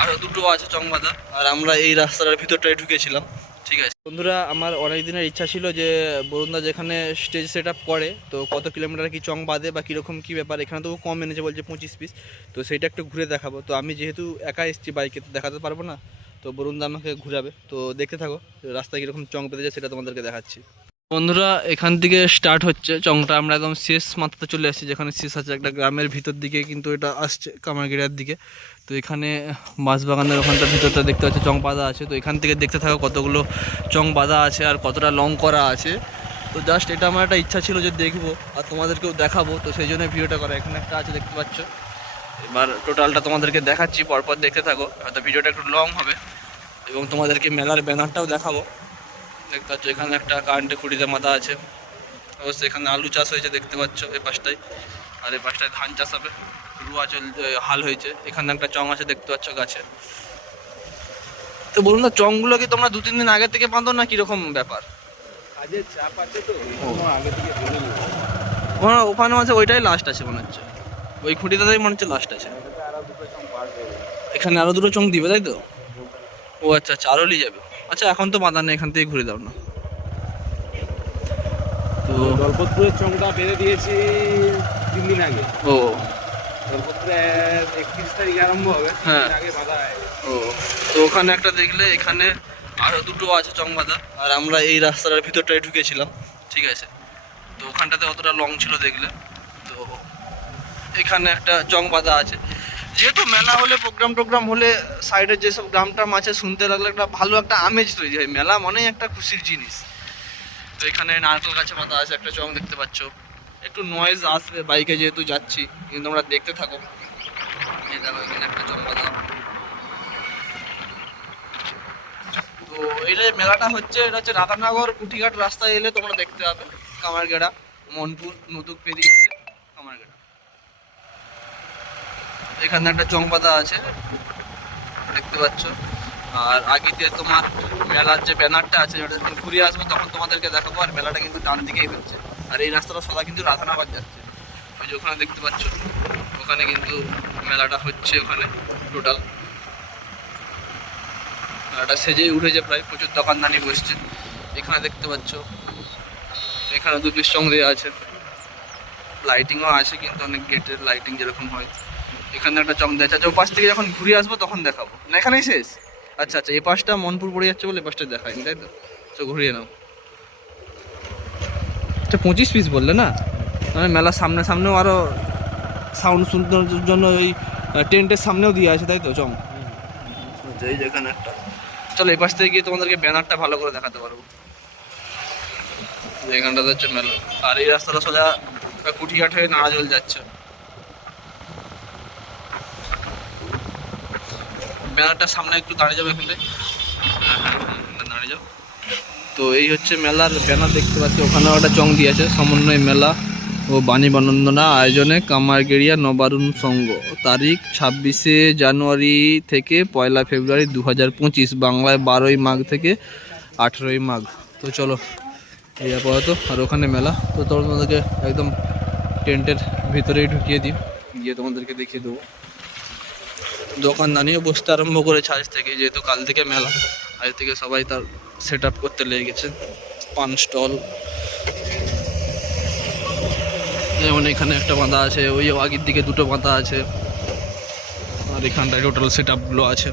আরও দুটো আছে চং বাঁধা আর আমরা এই রাস্তাটার ভিতরটায় ঢুকেছিলাম। ঠিক আছে। বন্ধুরা, আমার অনেক দিনের ইচ্ছা ছিল যে বরুণদা যেখানে স্টেজ সেট আপ করে, তো কত কিলোমিটার কি চং বাঁধে বা কীরকম কী ব্যাপার, এখানে তো কম এনেছে বলছে পঁচিশ পিস তো সেইটা একটু ঘুরে দেখাবো। তো আমি যেহেতু একা এসেছি বাইকে তো দেখাতে পারব না। তো বরুণদা আমাকে ঘুরাবে। তো দেখতে থাকো রাস্তায় কীরকম চং পেতে যায় সেটা তোমাদেরকে দেখাচ্ছি। বন্ধুরা, এখান থেকে স্টার্ট হচ্ছে। চংটা আমরা একদম শেষ মাত্রাতে চলে আসছি, যেখানে শেষ আছে একটা গ্রামের ভিতর দিকে, কিন্তু এটা আসছে কামারগিরার দিকে। তো এখানে মাছ বাঁশবাগানের ওখানটার ভিতরটা দেখতে পাচ্ছি চং বাঁধা আছে। তো এখান থেকে দেখতে থাকো কতগুলো চং বাঁধা আছে আর কতটা লং করা আছে। তো জাস্ট এটা আমার একটা ইচ্ছা ছিল যে দেখব আর তোমাদেরকেও দেখাবো। তো সেই জন্য ভিডিওটা করা। এখানে একটা আছে দেখতে পাচ্ছ। এবার টোটালটা তোমাদেরকে দেখাচ্ছি, পরপর দেখতে থাকো। হয়তো ভিডিওটা একটু লং হবে। এবং তোমাদেরকে মেলার ব্যানারটাও দেখাবো। দেখতে পাচ্ছ, এখানে একটা কারেন্টের খুঁটিতে মাথা আছে। অবশ্যই এখানে আলু চাষ হয়েছে দেখতে পাচ্ছ এই পাশটায়। আর এই পাশটায় ধান চাষ হবে। রুয়া চল হাল হয়েছে। এখানে একটা চং আছে দেখতে পাচ্ছ গাছে। তো বলুন না চংগুলো কি তোমরা দু তিন দিন আগে থেকে বাঁধো না কীরকম ব্যাপার? কাজের চাপ আছে তো আগে থেকে ওখানে আছে ওইটাই লাস্ট আছে মনে হচ্ছে। ওই খুঁটিটাতেই মনে হচ্ছে লাস্ট আছে। আরও এখানে আরও দুটো চং দিবে তাই তো? ও আচ্ছা আচ্ছা নিয়ে যাবে। আচ্ছা এখন তো বাঁধা নেই এখান থেকে ঘুরে দাও না। তো দলপতপুরের চংটা বেঁধে দিয়েছি তিন দিন আগে। ও একত্রিশ তারিখ আরম্ভ হবে হ্যাঁ। আগে বাধা ও তো ওখানে একটা দেখলে এখানে আরও দুটো আছে চংবাদা আর আমরা এই রাস্তাটার ভিতরটায় ঢুকেছিলাম ঠিক আছে? তো ওখানটাতে অতটা লং ছিল দেখলে। তো এখানে একটা চংবাদা আছে। যেহেতু মেলা হলে প্রোগ্রাম টোগ্রাম হলে সাইডের যেসব গ্রাম টাম আছে শুনতে লাগলে একটা ভালো একটা আমেজ তৈরি হয়। মেলা মনেই একটা খুশির জিনিস। তো এখানে নারকেল গাছে মাথা আছে একটা চং দেখতে পাচ্ছ। একটু নয়েজ আসবে বাইকে যেহেতু যাচ্ছি, কিন্তু তোমরা দেখতে থাকো। দেখো, এখানে একটা চং বাঁধা তো এটা মেলাটা হচ্ছে, এটা হচ্ছে রাধানগর কুঠিঘাট রাস্তায় এলে তোমরা দেখতে পাবে। কামারগেড়া, মনপুর নতুক পেরিয়েছে কামারগেড়া। এখানে একটা চংপাতা আছে, দেখতে পাচ্ছ। আর আগে দিয়ে তোমার মেলার যে ব্যানারটা আছে ঘুরে আসব, তখন তোমাদেরকে দেখাবো, আর মেলাটা কিন্তু ডান দিকেই হচ্ছে। আর এই রাস্তাটা সদা কিন্তু রাধানগর যাচ্ছে। ওই যে ওখানে দেখতে পাচ্ছ ওখানে কিন্তু মেলাটা হচ্ছে ওখানে টোটাল মেলাটা সেজেই উঠেছে প্রায় প্রচুর দোকানদানি বসছে। এখানে দেখতে পাচ্ছ এখানে দু চং দেওয়া আছে। লাইটিংও আছে কিন্তু অনেক গেটের লাইটিং যেরকম হয়। এখানে একটা চং দেওয়া আছে আচ্ছা, ও পাশ থেকে যখন ঘুরে আসব তখন দেখাবো। না এখানেই শেষ? আচ্ছা আচ্ছা এই পাশটা মনপুর পড়ে যাচ্ছে বলে এই পাশটা দেখায়নি তাই তো? তো ঘুরিয়ে নাও। আচ্ছা পঁচিশ পিস বললে না? মানে মেলার সামনে সামনেও আরও সাউন্ড শুনতে জন্য ওই টেন্টের সামনেও দিয়ে আছে তাই তো চম? এই যেখানে একটা। চলো এই পাশ থেকে গিয়ে তোমাদেরকে ব্যানারটা ভালো করে দেখাতে পারব। এখানটাতে হচ্ছে মেলা। আর এই রাস্তাটা সোজা কুঠিঘাট হয়ে নাড়াজল যাচ্ছে। ব্যানারটা সামনে একটু দাঁড়িয়ে যাবে এখানে হ্যাঁ হ্যাঁ হ্যাঁ, দাঁড়িয়ে যাও তো এই হচ্ছে মেলার ব্যানার দেখতে পাচ্ছি। ওখানেও একটা চং দিয়েছে সমন্বয় মেলা ও বাণী বন্দনা আয়োজনে কামারগেরিয়া নবারুণ সংঘ। তারিখ ছাব্বিশে জানুয়ারি থেকে পয়লা ফেব্রুয়ারি দু হাজার পঁচিশ, বাংলায় বারোই মাঘ থেকে আঠেরোই মাঘ। তো চলো, এই আপাতত। আর ওখানে মেলা। তো তোমাদেরকে একদম টেন্টের ভিতরেই ঢুকিয়ে দিই। গিয়ে তোমাদেরকে দেখিয়ে দেবো। দোকানদানিও বসতে আরম্ভ করেছে আজ থেকে, যেহেতু কাল থেকে মেলা। আজ থেকে সবাই তার সেট আপ করতে লেগে গেছে, পান স্টল। যেমন এখানে একটা বাঁধা আছে, ওই আগের দিকে দুটো বাঁধা আছে। আর এখানটায় টোটাল সেট আপগুলো আছে।